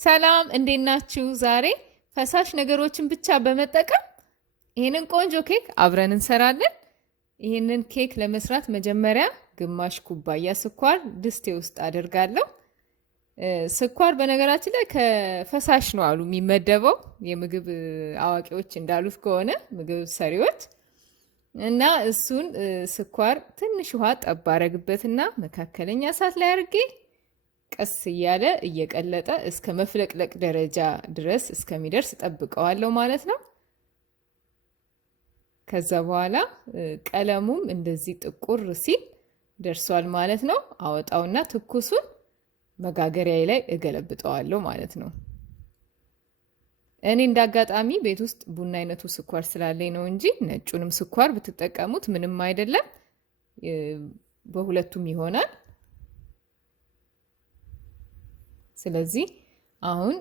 ሰላም እንዴት ናችሁ? ዛሬ ፈሳሽ ነገሮችን ብቻ በመጠቀም ይሄንን ቆንጆ ኬክ አብረን እንሰራለን። ይሄንን ኬክ ለመስራት መጀመሪያ ግማሽ ኩባያ ስኳር ድስቴ ውስጥ አደርጋለሁ። ስኳር በነገራችን ላይ ከፈሳሽ ነው አሉ የሚመደበው የምግብ አዋቂዎች እንዳሉት ከሆነ ምግብ ሰሪዎች እና እሱን ስኳር ትንሽ ውሃ ጠብ አረግበትና መካከለኛ እሳት ላይ አድርጌ ቀስ እያለ እየቀለጠ እስከ መፍለቅለቅ ደረጃ ድረስ እስከሚደርስ ጠብቀዋለሁ ማለት ነው። ከዛ በኋላ ቀለሙም እንደዚህ ጥቁር ሲል ደርሷል ማለት ነው። አወጣውና ትኩሱን መጋገሪያዬ ላይ እገለብጠዋለሁ ማለት ነው። እኔ እንዳጋጣሚ ቤት ውስጥ ቡና አይነቱ ስኳር ስላለኝ ነው እንጂ ነጩንም ስኳር ብትጠቀሙት ምንም አይደለም፣ በሁለቱም ይሆናል። ስለዚህ አሁን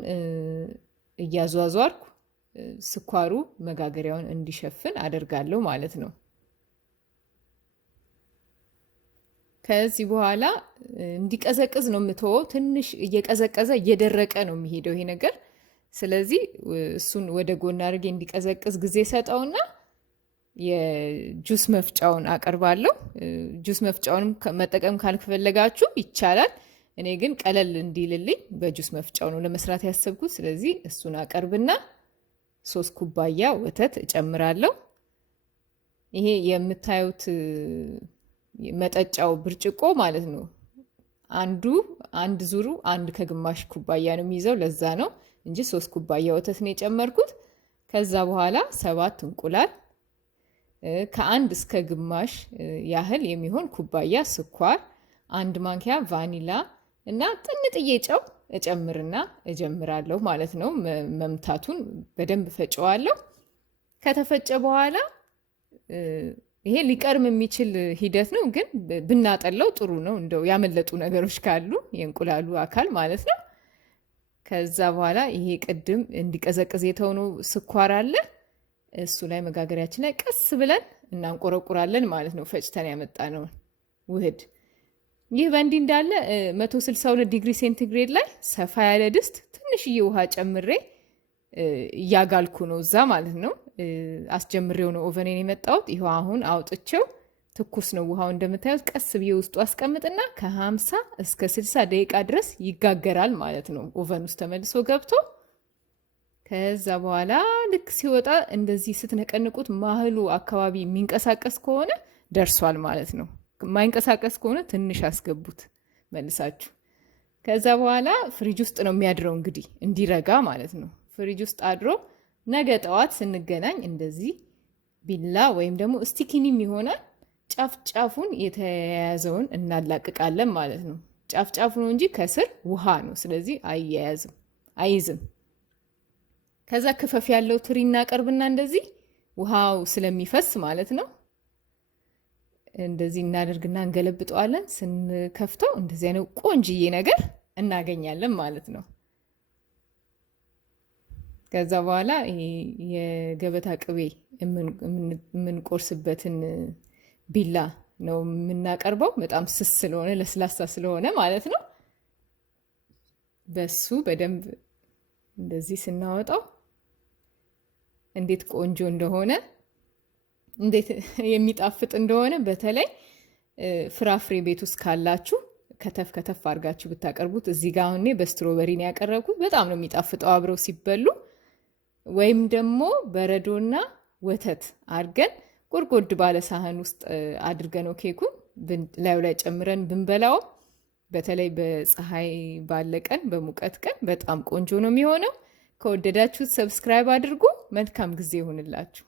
እያዟዟርኩ ስኳሩ መጋገሪያውን እንዲሸፍን አደርጋለሁ ማለት ነው። ከዚህ በኋላ እንዲቀዘቅዝ ነው የምተወው። ትንሽ እየቀዘቀዘ እየደረቀ ነው የሚሄደው ይሄ ነገር። ስለዚህ እሱን ወደ ጎን አድርጌ እንዲቀዘቅዝ ጊዜ ሰጠውና የጁስ መፍጫውን አቀርባለሁ። ጁስ መፍጫውንም መጠቀም ካልፈለጋችሁ ይቻላል። እኔ ግን ቀለል እንዲልልኝ በጁስ መፍጫው ነው ለመስራት ያሰብኩት። ስለዚህ እሱን አቀርብና 3 ኩባያ ወተት እጨምራለሁ። ይሄ የምታዩት መጠጫው ብርጭቆ ማለት ነው። አንድ ዙሩ 1 ከግማሽ ኩባያ ነው የሚይዘው፣ ለዛ ነው እንጂ 3 ኩባያ ወተት ነው የጨመርኩት። ከዛ በኋላ 7 እንቁላል፣ ከ1 እስከ ግማሽ ያህል የሚሆን ኩባያ ስኳር፣ 1 ማንኪያ ቫኒላ እና ጥንጥዬ ጨው እጨምርና እጀምራለሁ ማለት ነው። መምታቱን በደንብ ፈጨዋለሁ። ከተፈጨ በኋላ ይሄ ሊቀርም የሚችል ሂደት ነው፣ ግን ብናጠለው ጥሩ ነው። እንደው ያመለጡ ነገሮች ካሉ የእንቁላሉ አካል ማለት ነው። ከዛ በኋላ ይሄ ቅድም እንዲቀዘቅዝ የተውነው ስኳር አለ፣ እሱ ላይ መጋገሪያችን ላይ ቀስ ብለን እናንቆረቁራለን ማለት ነው። ፈጭተን ያመጣነውን ውህድ ይህ በእንዲህ እንዳለ 162 ዲግሪ ሴንቲግሬድ ላይ ሰፋ ያለ ድስት ትንሽዬ ውሃ ጨምሬ እያጋልኩ ነው እዛ ማለት ነው። አስጀምሬው ነው ኦቨኔን የመጣሁት። ይኸው አሁን አውጥቼው ትኩስ ነው ውሃው እንደምታዩት። ቀስ ብዬ ውስጡ አስቀምጥና ከ50 እስከ 60 ደቂቃ ድረስ ይጋገራል ማለት ነው ኦቨን ውስጥ ተመልሶ ገብቶ። ከዛ በኋላ ልክ ሲወጣ እንደዚህ ስትነቀንቁት ማህሉ አካባቢ የሚንቀሳቀስ ከሆነ ደርሷል ማለት ነው። የማይንቀሳቀስ ከሆነ ትንሽ አስገቡት መልሳችሁ። ከዛ በኋላ ፍሪጅ ውስጥ ነው የሚያድረው እንግዲህ እንዲረጋ ማለት ነው። ፍሪጅ ውስጥ አድሮ ነገ ጠዋት ስንገናኝ እንደዚህ ቢላ ወይም ደግሞ ስቲኪኒም ይሆናል ጫፍ ጫፉን የተያያዘውን እናላቅቃለን ማለት ነው። ጫፍ ጫፉ ነው እንጂ ከስር ውሃ ነው፣ ስለዚህ አይዝም። ከዛ ክፈፍ ያለው ትሪ እናቀርብና እንደዚህ ውሃው ስለሚፈስ ማለት ነው እንደዚህ እናደርግና እንገለብጠዋለን። ስንከፍተው እንደዚህ አይነት ቆንጅዬ ነገር እናገኛለን ማለት ነው። ከዛ በኋላ የገበታ ቅቤ የምንቆርስበትን ቢላ ነው የምናቀርበው። በጣም ስስ ስለሆነ ለስላሳ ስለሆነ ማለት ነው። በሱ በደንብ እንደዚህ ስናወጣው እንዴት ቆንጆ እንደሆነ እንዴት የሚጣፍጥ እንደሆነ በተለይ ፍራፍሬ ቤት ውስጥ ካላችሁ ከተፍ ከተፍ አድርጋችሁ ብታቀርቡት። እዚህ ጋር አሁን በስትሮበሪ ነው ያቀረብኩት። በጣም ነው የሚጣፍጠው አብረው ሲበሉ። ወይም ደግሞ በረዶና ወተት አድርገን ጎድጎድ ባለ ሳህን ውስጥ አድርገነው ኬኩን ላዩ ላይ ጨምረን ብንበላው፣ በተለይ በፀሐይ ባለ ቀን በሙቀት ቀን በጣም ቆንጆ ነው የሚሆነው። ከወደዳችሁት ሰብስክራይብ አድርጉ። መልካም ጊዜ ይሁንላችሁ።